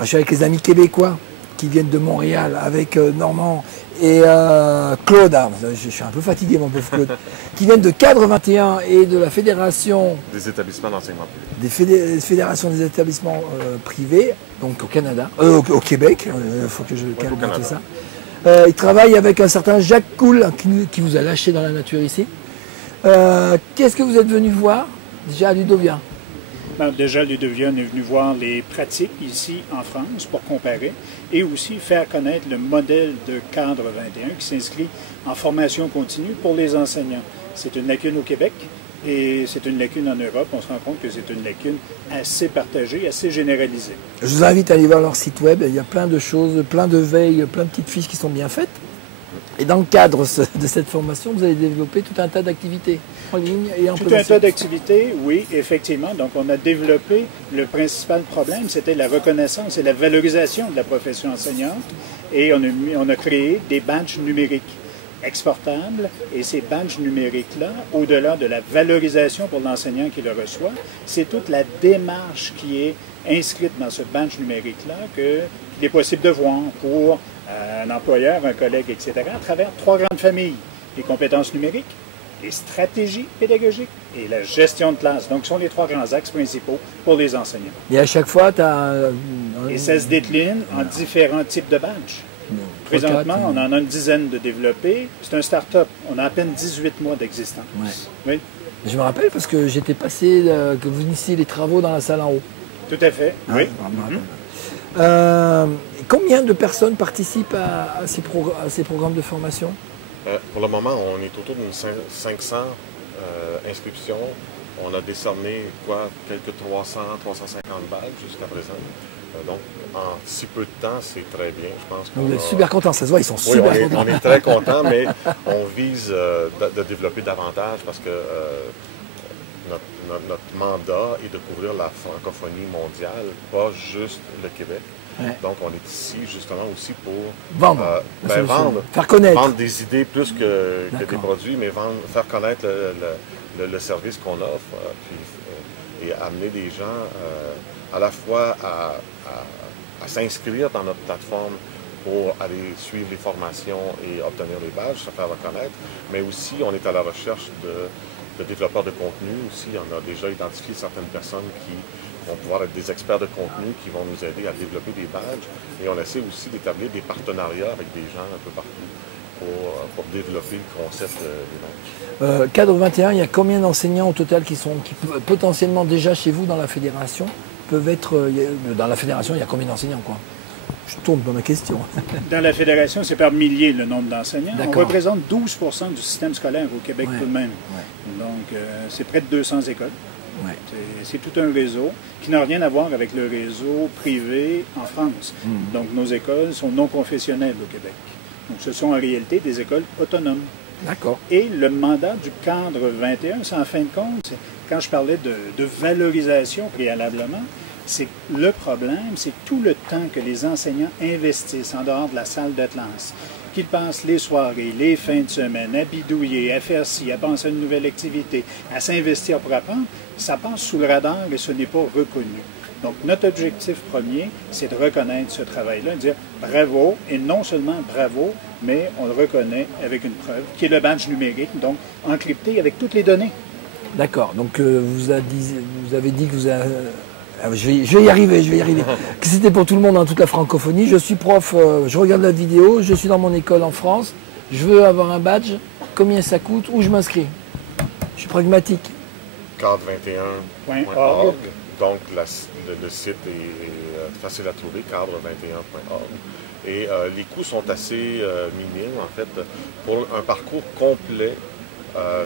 Je suis avec les amis québécois qui viennent de Montréal, avec Normand et Claude, je suis un peu fatigué mon pauvre Claude, qui viennent de Cadre 21 et de la Fédération des établissements d'enseignement privé. Des fédérations des établissements privés, donc au Canada, au Québec, il faut que je calme tout ça. Ils travaillent avec un certain Jacques Coul qui vous a lâché dans la nature ici. Qu'est-ce que vous êtes venu voir déjà à Ludovia? Déjà, Ludovia, on est venu voir les pratiques ici en France pour comparer et aussi faire connaître le modèle de Cadre 21 qui s'inscrit en formation continue pour les enseignants. C'est une lacune au Québec et c'est une lacune en Europe. On se rend compte que c'est une lacune assez partagée, assez généralisée. Je vous invite à aller voir leur site web. Il y a plein de choses, plein de veilles, plein de petites fiches qui sont bien faites. Et dans le cadre de cette formation, vous allez développer tout un tas d'activités en ligne et en présentiel. Tout un tas d'activités, oui, effectivement. Donc, on a développé le principal problème, c'était la reconnaissance et la valorisation de la profession enseignante. Et on a créé des badges numériques exportables. Et ces badges numériques-là, au-delà de la valorisation pour l'enseignant qui le reçoit, c'est toute la démarche qui est inscrite dans ce badge numérique-là qu'il est possible de voir pour un employeur, un collègue, etc., à travers 3 grandes familles. Les compétences numériques, les stratégies pédagogiques et la gestion de classe. Donc, ce sont les 3 grands axes principaux pour les enseignants. Et à chaque fois, tu as... Et ça se décline en différents types de badges. Présentement, on en a une dizaine de développés. C'est un start-up. On a à peine 18 mois d'existence. Ouais. Oui. Je me rappelle parce que j'étais passé, que vous initiez les travaux dans la salle en haut. Tout à fait, oui. Combien de personnes participent à ces programmes de formation? Pour le moment, on est autour d'une 500 inscriptions. On a décerné quelques 300, 350 badges jusqu'à présent. Donc, en si peu de temps, c'est très bien. Je pense qu'on est super contents, ça se voit, ils sont super contents. On est très contents, mais on vise de développer davantage parce que notre mandat est de couvrir la francophonie mondiale, pas juste le Québec. Ouais. Donc, on est ici justement aussi pour vendre, faire connaître. Vendre des idées plus que des produits, mais faire connaître le service qu'on offre et amener des gens à la fois à s'inscrire dans notre plateforme pour aller suivre les formations et obtenir les badges, se faire reconnaître, mais aussi on est à la recherche de développeurs de contenu aussi. On a déjà identifié certaines personnes qui vont pouvoir être des experts de contenu qui vont nous aider à développer des badges. Et on essaie aussi d'établir des partenariats avec des gens un peu partout pour développer le concept des badges. Cadre 21, il y a combien d'enseignants au total qui potentiellement déjà chez vous dans la fédération peuvent être... Dans la fédération, il y a combien d'enseignants quoi? Je tourne pas ma question. Dans la fédération, c'est par milliers le nombre d'enseignants. On représente 12% du système scolaire au Québec tout de même. Ouais. Donc, c'est près de 200 écoles. Ouais. C'est tout un réseau qui n'a rien à voir avec le réseau privé en France. Donc, nos écoles sont non confessionnelles au Québec. Donc, ce sont en réalité des écoles autonomes. D'accord. Et le mandat du cadre 21, c'est en fin de compte, quand je parlais de valorisation préalablement, c'est le problème, c'est tout le temps que les enseignants investissent en dehors de la salle de classe, qu'ils passent les soirées, les fins de semaine, à bidouiller, à faire ci, à penser à une nouvelle activité, à s'investir pour apprendre, ça passe sous le radar et ce n'est pas reconnu. Donc, notre objectif premier, c'est de reconnaître ce travail-là, de dire bravo, et non seulement bravo, mais on le reconnaît avec une preuve, qui est le badge numérique, donc encrypté avec toutes les données. D'accord, donc vous avez dit que vous avez... Je vais y arriver, que c'était pour tout le monde dans toute la francophonie. Je suis prof, je regarde la vidéo, je suis dans mon école en France, je veux avoir un badge, combien ça coûte, où je m'inscris? Je suis pragmatique. cadre21.org, donc le site est facile à trouver, cadre21.org. Et les coûts sont assez minimes, en fait, pour un parcours complet.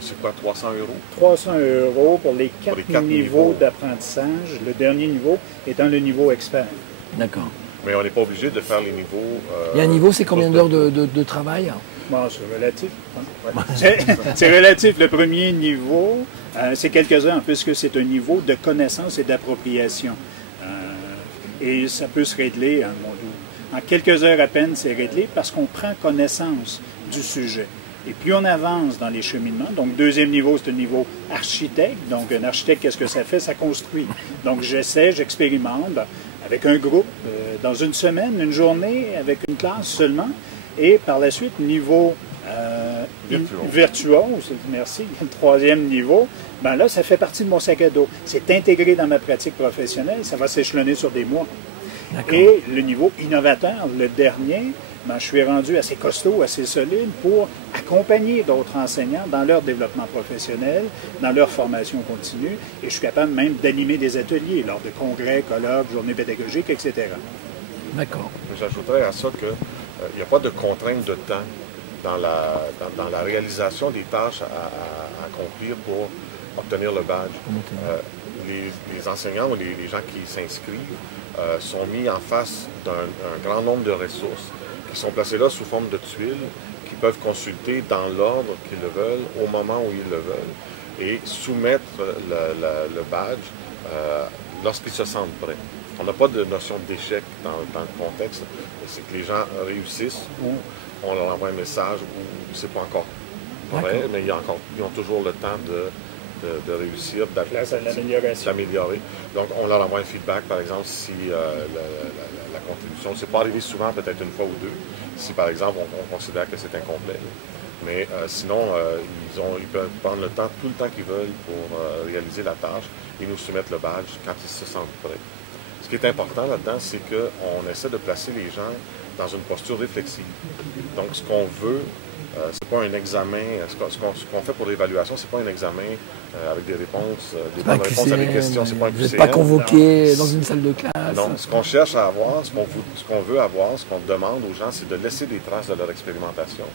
C'est quoi, 300 €? 300 € pour les 4 niveaux d'apprentissage. Le dernier niveau étant le niveau expert. D'accord. Mais on n'est pas obligé de faire les niveaux... Il y a un niveau, c'est combien d'heures de travail? Bon, c'est relatif. Ouais. C'est relatif. Le premier niveau, c'est quelques heures, puisque c'est un niveau de connaissance et d'appropriation. Et ça peut se régler en quelques heures à peine, c'est réglé, parce qu'on prend connaissance du sujet. Et plus on avance dans les cheminements, donc deuxième niveau, c'est le niveau architecte. Donc un architecte, qu'est-ce que ça fait? Ça construit. Donc j'essaie, j'expérimente avec un groupe, dans une semaine, une journée, avec une classe seulement. Et par la suite, niveau virtuose, merci, le troisième niveau, ben là, ça fait partie de mon sac à dos. C'est intégré dans ma pratique professionnelle, ça va s'échelonner sur des mois. Et le niveau innovateur, le dernier, ben, je suis rendu assez costaud, assez solide pour accompagner d'autres enseignants dans leur développement professionnel, dans leur formation continue, et je suis capable même d'animer des ateliers lors de congrès, colloques, journées pédagogiques, etc. D'accord. J'ajouterais à ça qu'il n'y a pas de contrainte de temps dans la réalisation des tâches à accomplir pour obtenir le badge. Les enseignants ou les gens qui s'inscrivent sont mis en face d'un grand nombre de ressources qui sont placées là sous forme de tuiles qu'ils peuvent consulter dans l'ordre qu'ils le veulent, au moment où ils le veulent, et soumettre le badge lorsqu'ils se sentent prêts. On n'a pas de notion d'échec dans le contexte. C'est que les gens réussissent ou on leur envoie un message ou c'est pas encore vrai, mais ils ont toujours le temps de réussir, d'améliorer. Donc, on leur envoie un feedback, par exemple, si la contribution, c'est pas arrivé souvent, peut-être une fois ou deux, si, par exemple, on considère que c'est incomplet. Mais sinon, ils peuvent prendre le temps, tout le temps qu'ils veulent pour réaliser la tâche et nous soumettre le badge quand ils se sentent prêts. Ce qui est important là-dedans, c'est qu'on essaie de placer les gens dans une posture réflexive. Donc, ce qu'on veut, c'est pas un examen, ce qu'on fait pour l'évaluation, c'est pas un examen avec des réponses, des bonnes réponses à des questions, c'est pas un QCM. Vous n'êtes pas convoqué dans une salle de classe. Non, ce qu'on cherche à avoir, ce qu'on veut avoir, ce qu'on demande aux gens, c'est de laisser des traces de leur expérimentation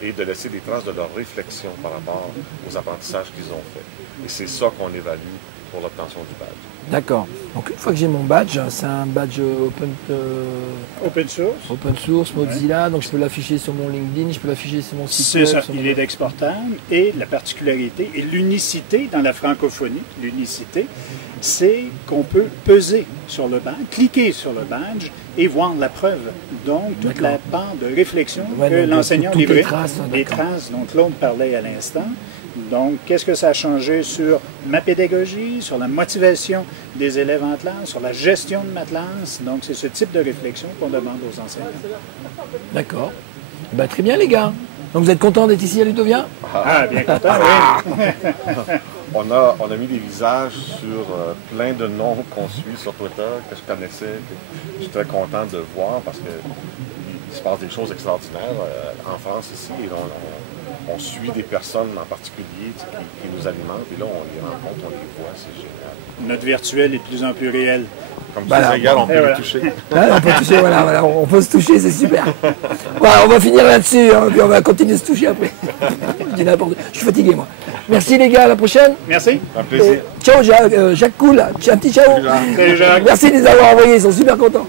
et de laisser des traces de leur réflexion par rapport aux apprentissages qu'ils ont faits. Et c'est ça qu'on évalue pour l'obtention du badge. D'accord. Donc une fois que j'ai mon badge, c'est un badge open source, Mozilla, donc je peux l'afficher sur mon LinkedIn, je peux l'afficher sur mon site web. C'est ça, il est exportable et la particularité et l'unicité dans la francophonie, c'est qu'on peut peser sur le badge, cliquer sur le badge et voir la preuve. Donc toute la part de réflexion que l'enseignant livrait, les traces dont Claude parlait à l'instant. Donc, qu'est-ce que ça a changé sur ma pédagogie, sur la motivation des élèves en classe, sur la gestion de ma classe? Donc, c'est ce type de réflexion qu'on demande aux enseignants. D'accord. Ben, très bien, les gars. Donc, vous êtes contents d'être ici à Ludovia? Ah, bien content, oui. On a mis des visages sur plein de noms qu'on suit sur Twitter, que je connaissais, que je suis très content de voir parce qu'il se passe des choses extraordinaires en France ici. Et on suit des personnes en particulier qui nous alimentent, et là, on les rencontre, on les voit, c'est génial. Notre virtuel est de plus en plus réel. Comme tu disais, Gare, on peut les toucher. On peut toucher, voilà, on peut se toucher, c'est super. Voilà, on va finir là-dessus, hein, puis on va continuer de se toucher après. Je suis fatigué, moi. Merci les gars, à la prochaine. Merci. Un plaisir. Ciao Jacques Cool, un petit ciao. Salut Jacques. Merci de les avoir envoyés, ils sont super contents.